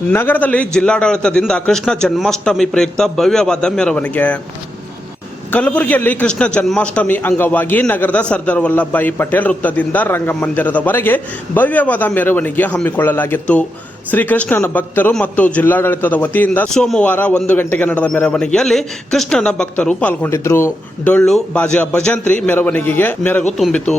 ನಗರದಲ್ಲಿ ಜಿಲ್ಲಾಡಳಿತದಿಂದ ಕೃಷ್ಣ ಜನ್ಮಾಷ್ಟಮಿ ಪ್ರಯುಕ್ತ ಭವ್ಯವಾದ ಮೆರವಣಿಗೆ. ಕಲಬುರಗಿಯಲ್ಲಿ ಕೃಷ್ಣ ಜನ್ಮಾಷ್ಟಮಿ ಅಂಗವಾಗಿ ನಗರದ ಸರ್ದಾರ್ ವಲ್ಲಭಭಾಯಿ ಪಟೇಲ್ ವೃತ್ತದಿಂದ ರಂಗಮಂದಿರದವರೆಗೆ ಭವ್ಯವಾದ ಮೆರವಣಿಗೆ ಹಮ್ಮಿಕೊಳ್ಳಲಾಗಿತ್ತು. ಶ್ರೀಕೃಷ್ಣನ ಭಕ್ತರು ಮತ್ತು ಜಿಲ್ಲಾಡಳಿತದ ವತಿಯಿಂದ ಸೋಮವಾರ ಒಂದು ಗಂಟೆಗೆ ನಡೆದ ಮೆರವಣಿಗೆಯಲ್ಲಿ ಕೃಷ್ಣನ ಭಕ್ತರು ಪಾಲ್ಗೊಂಡಿದ್ದರು. ಡೊಳ್ಳು, ಬಾಜಾ, ಭಜಂತ್ರಿ ಮೆರವಣಿಗೆಗೆ ಮೆರಗು ತುಂಬಿತು.